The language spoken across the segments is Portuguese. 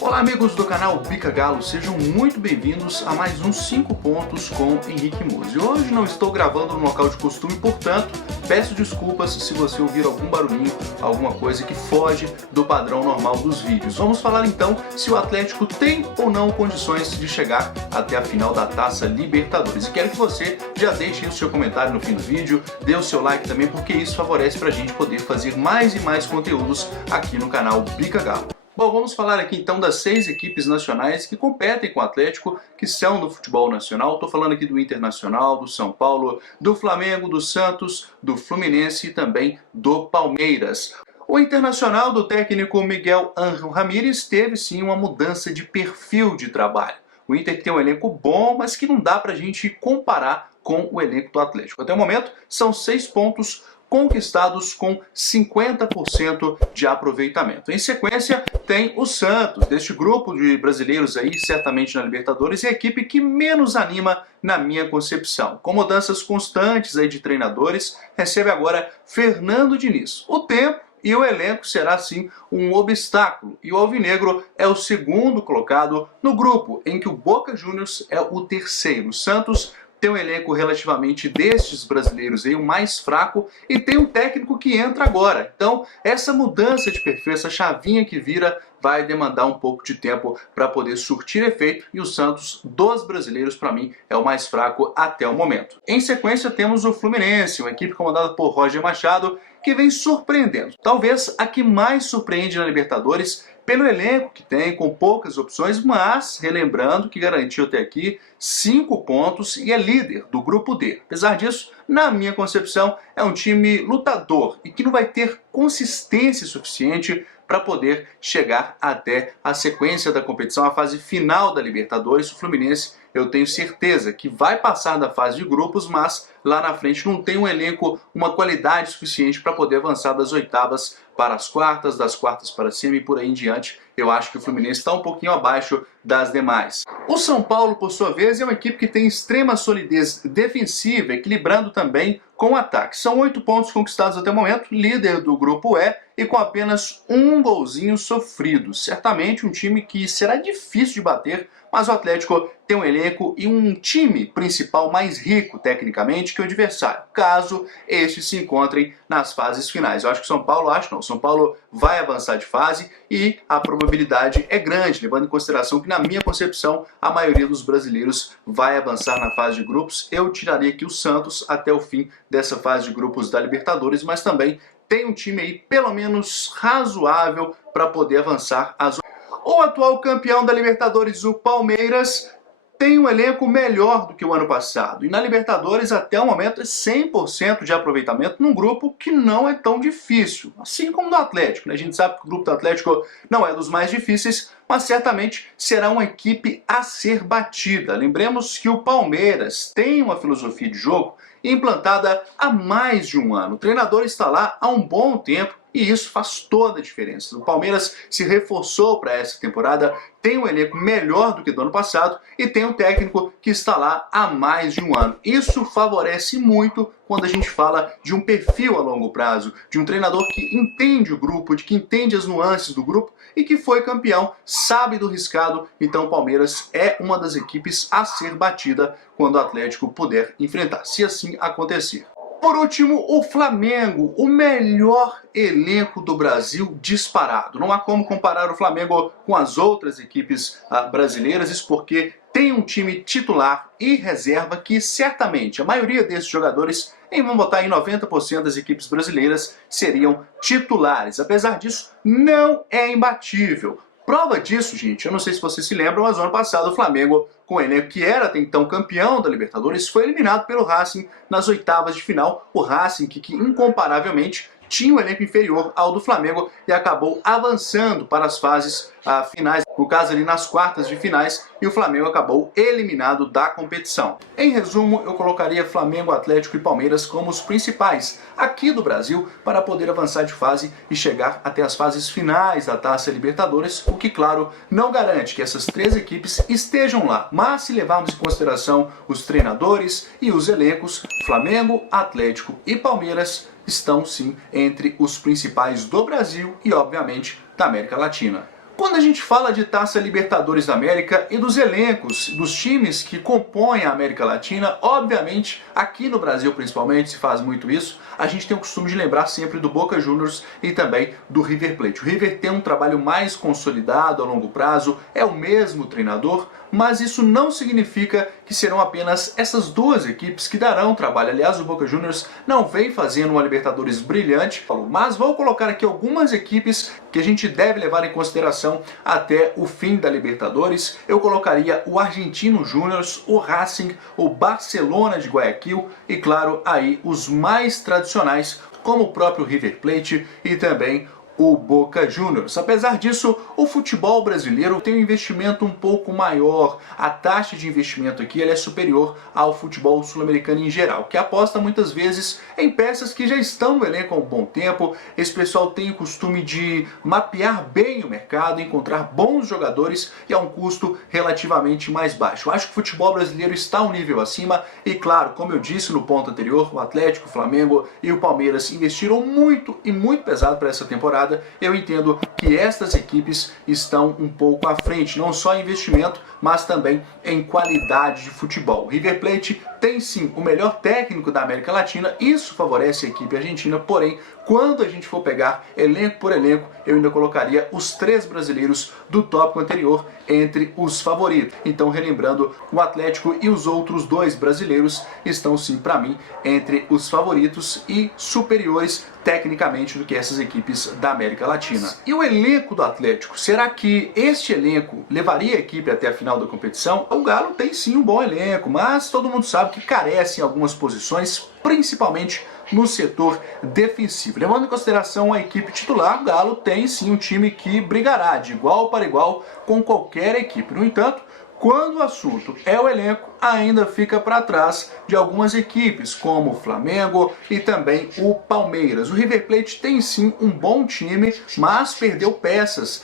Olá amigos do canal Bica Galo, sejam muito bem-vindos a mais uns 5 pontos com Henrique Musi. Hoje não estou gravando no local de costume, portanto, peço desculpas se você ouvir algum barulhinho, alguma coisa que foge do padrão normal dos vídeos. Vamos falar então se o Atlético tem ou não condições de chegar até a final da Taça Libertadores. E quero que você já deixe o seu comentário no fim do vídeo, dê o seu like também, porque isso favorece pra gente poder fazer mais e mais conteúdos aqui no canal Bica Galo. Bom, vamos falar aqui então das 6 equipes nacionais que competem com o Atlético, que são do futebol nacional. Estou falando aqui do Internacional, do São Paulo, do Flamengo, do Santos, do Fluminense e também do Palmeiras. O Internacional do técnico Miguel Ángel Ramírez teve sim uma mudança de perfil de trabalho. O Inter tem um elenco bom, mas que não dá pra gente comparar com o elenco do Atlético. Até o momento, são 6 pontos conquistados com 50% de aproveitamento. Em sequência, tem o Santos, deste grupo de brasileiros aí, certamente na Libertadores, é a equipe que menos anima na minha concepção. Com mudanças constantes aí de treinadores, recebe agora Fernando Diniz. O tempo e o elenco será sim um obstáculo, e o Alvinegro é o segundo colocado no grupo, em que o Boca Juniors é o terceiro. O Santos tem um elenco relativamente destes brasileiros aí, o mais fraco, e tem um técnico que entra agora. Então, essa mudança de perfil, essa chavinha que vira, vai demandar um pouco de tempo para poder surtir efeito, e o Santos, dos brasileiros, para mim, é o mais fraco até o momento. Em sequência, temos o Fluminense, uma equipe comandada por Roger Machado, que vem surpreendendo. Talvez a que mais surpreende na Libertadores, pelo elenco que tem, com poucas opções, mas relembrando que garantiu até aqui 5 pontos e é líder do grupo D. Apesar disso, na minha concepção, é um time lutador e que não vai ter consistência suficiente para poder chegar até a sequência da competição, a fase final da Libertadores. O Fluminense, eu tenho certeza que vai passar da fase de grupos, mas lá na frente não tem um elenco, uma qualidade suficiente para poder avançar das oitavas para as quartas, das quartas para cima e por aí em diante. Eu acho que o Fluminense está um pouquinho abaixo das demais. O São Paulo, por sua vez, é uma equipe que tem extrema solidez defensiva, equilibrando também com o ataque. São 8 pontos conquistados até o momento, líder do grupo E e com apenas um golzinho sofrido. Certamente um time que será difícil de bater, mas o Atlético tem um elenco e um time principal mais rico tecnicamente que o adversário, caso estes se encontrem nas fases finais. Eu acho que São Paulo, São Paulo vai avançar de fase e a probabilidade é grande, levando em consideração que, na minha concepção, a maioria dos brasileiros vai avançar na fase de grupos. Eu tiraria aqui o Santos até o fim dessa fase de grupos da Libertadores, mas também tem um time aí pelo menos razoável para poder avançar às. O atual campeão da Libertadores, o Palmeiras, tem um elenco melhor do que o ano passado. E na Libertadores, até o momento, é 100% de aproveitamento num grupo que não é tão difícil. Assim como do Atlético, né? A gente sabe que o grupo do Atlético não é dos mais difíceis, mas certamente será uma equipe a ser batida. Lembremos que o Palmeiras tem uma filosofia de jogo implantada há mais de um ano. O treinador está lá há um bom tempo e isso faz toda a diferença. O Palmeiras se reforçou para essa temporada, tem um elenco melhor do que do ano passado e tem um técnico que está lá há mais de um ano. Isso favorece muito quando a gente fala de um perfil a longo prazo, de um treinador que entende o grupo, de que entende as nuances do grupo e que foi campeão, sabe do riscado. Então o Palmeiras é uma das equipes a ser batida quando o Atlético puder enfrentar, se assim acontecer. Por último, o Flamengo, o melhor elenco do Brasil disparado. Não há como comparar o Flamengo com as outras equipes brasileiras, isso porque tem um time titular e reserva que certamente a maioria desses jogadores, vamos botar em 90% das equipes brasileiras, seriam titulares. Apesar disso, não é imbatível. Prova disso, gente, eu não sei se vocês se lembram, mas no ano passado o Flamengo, com o elenco que era até então campeão da Libertadores, foi eliminado pelo Racing nas oitavas de final. O Racing, que incomparavelmente tinha um elenco inferior ao do Flamengo e acabou avançando para as fases finais, no caso ali nas quartas de finais, e o Flamengo acabou eliminado da competição. Em resumo, eu colocaria Flamengo, Atlético e Palmeiras como os principais aqui do Brasil para poder avançar de fase e chegar até as fases finais da Taça Libertadores, o que, claro, não garante que essas 3 equipes estejam lá, mas se levarmos em consideração os treinadores e os elencos, Flamengo, Atlético e Palmeiras estão sim entre os principais do Brasil e, obviamente, da América Latina. Quando a gente fala de Taça Libertadores da América e dos elencos dos times que compõem a América Latina, obviamente, aqui no Brasil principalmente se faz muito isso, a gente tem o costume de lembrar sempre do Boca Juniors e também do River Plate. O River tem um trabalho mais consolidado a longo prazo, é o mesmo treinador, mas isso não significa que serão apenas essas duas equipes que darão trabalho. Aliás, o Boca Juniors não vem fazendo uma Libertadores brilhante, mas vou colocar aqui algumas equipes que a gente deve levar em consideração até o fim da Libertadores. Eu colocaria o Argentino Júnior, o Racing, o Barcelona de Guayaquil e, claro, aí os mais tradicionais, como o próprio River Plate e também o Boca Juniors. Apesar disso, o futebol brasileiro tem um investimento um pouco maior. A taxa de investimento aqui ela é superior ao futebol sul-americano em geral, que aposta muitas vezes em peças que já estão no elenco há um bom tempo. Esse pessoal tem o costume de mapear bem o mercado, encontrar bons jogadores e a um custo relativamente mais baixo. Eu acho que o futebol brasileiro está um nível acima e, claro, como eu disse no ponto anterior, o Atlético, o Flamengo e o Palmeiras investiram muito e muito pesado para essa temporada. Eu entendo que estas equipes estão um pouco à frente, não só em investimento, mas também em qualidade de futebol. O River Plate tem sim o melhor técnico da América Latina, isso favorece a equipe argentina, porém, quando a gente for pegar elenco por elenco, eu ainda colocaria os 3 brasileiros do tópico anterior entre os favoritos. Então, relembrando, o Atlético e os outros 2 brasileiros estão sim, para mim, entre os favoritos e superiores tecnicamente do que essas equipes da América Latina. E o elenco do Atlético? Será que este elenco levaria a equipe até a final da competição? O Galo tem sim um bom elenco, mas todo mundo sabe que carece em algumas posições, principalmente no setor defensivo. Levando em consideração a equipe titular, o Galo tem sim um time que brigará de igual para igual com qualquer equipe. No entanto, quando o assunto é o elenco, ainda fica para trás de algumas equipes, como o Flamengo e também o Palmeiras. O River Plate tem sim um bom time, mas perdeu peças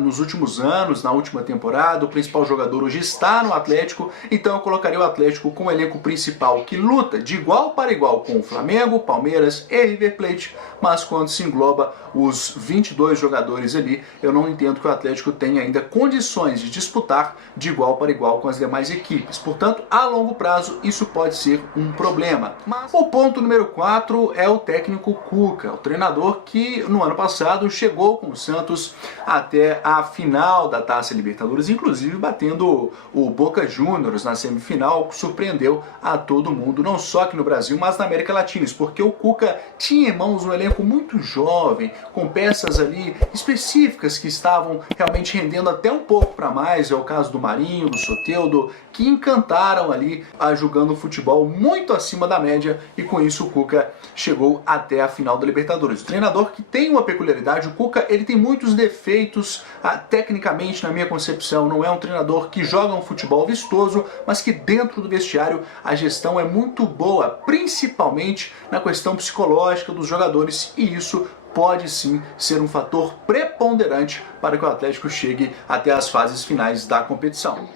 nos últimos anos, na última temporada. O principal jogador hoje está no Atlético, então eu colocaria o Atlético com o elenco principal que luta de igual para igual com o Flamengo, Palmeiras e River Plate, mas quando se engloba os 22 jogadores ali, eu não entendo que o Atlético tenha ainda condições de disputar de igual para igual com as demais equipes. Portanto, a longo prazo, isso pode ser um problema. Mas o ponto número 4 é o técnico Cuca, o treinador que no ano passado chegou com o Santos até a final da Taça Libertadores, inclusive batendo o Boca Juniors na semifinal, que surpreendeu a todo mundo, não só aqui no Brasil, mas na América Latina, porque o Cuca tinha em mãos um elenco muito jovem, com peças ali específicas que estavam realmente rendendo até um pouco para mais. É o caso do Marinho, do Soteldo, que encantaram ali jogando futebol muito acima da média, e com isso o Cuca chegou até a final da Libertadores. O treinador que tem uma peculiaridade, o Cuca, ele tem muitos defeitos tecnicamente, na minha concepção. Não é um treinador que joga um futebol vistoso, mas que dentro do vestiário a gestão é muito boa, principalmente na questão psicológica dos jogadores, e isso pode sim ser um fator preponderante para que o Atlético chegue até as fases finais da competição.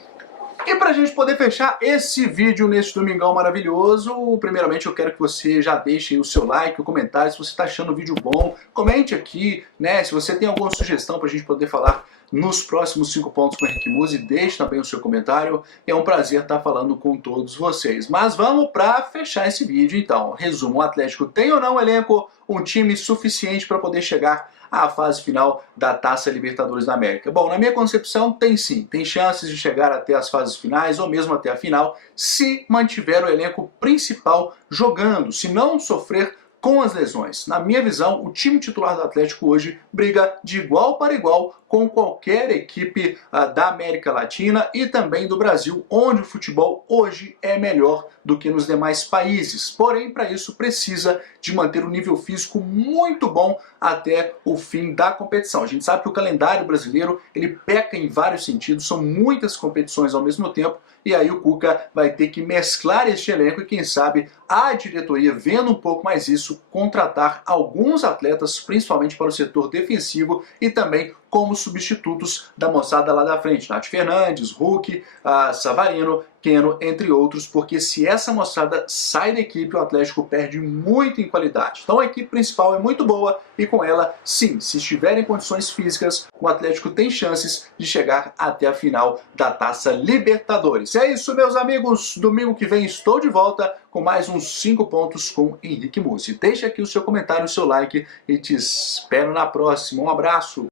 E para a gente poder fechar esse vídeo nesse domingão maravilhoso, primeiramente eu quero que você já deixe aí o seu like, o comentário, se você está achando o vídeo bom, comente aqui, né, se você tem alguma sugestão para a gente poder falar nos próximos 5 pontos com o Henrique Musi, deixe também o seu comentário, é um prazer estar falando com todos vocês. Mas vamos para fechar esse vídeo então. Resumo, o Atlético tem ou não elenco, um time suficiente para poder chegar à fase final da Taça Libertadores da América? Bom, na minha concepção, tem sim. Tem chances de chegar até as fases finais ou mesmo até a final, se mantiver o elenco principal jogando, se não sofrer com as lesões. Na minha visão, o time titular do Atlético hoje briga de igual para igual com qualquer equipe da América Latina e também do Brasil, onde o futebol hoje é melhor do que nos demais países. Porém, para isso precisa de manter um nível físico muito bom até o fim da competição. A gente sabe que o calendário brasileiro ele peca em vários sentidos, são muitas competições ao mesmo tempo, e aí o Cuca vai ter que mesclar este elenco e quem sabe a diretoria, vendo um pouco mais isso, contratar alguns atletas, principalmente para o setor defensivo e também como substitutos da moçada lá da frente, Nath Fernandes, Hulk, Savarino, Keno, entre outros, porque se essa moçada sai da equipe, o Atlético perde muito em qualidade. Então a equipe principal é muito boa e com ela, sim, se estiver em condições físicas, o Atlético tem chances de chegar até a final da Taça Libertadores. É isso, meus amigos. Domingo que vem estou de volta com mais uns 5 pontos com Henrique Musi. Deixe aqui o seu comentário, o seu like e te espero na próxima. Um abraço!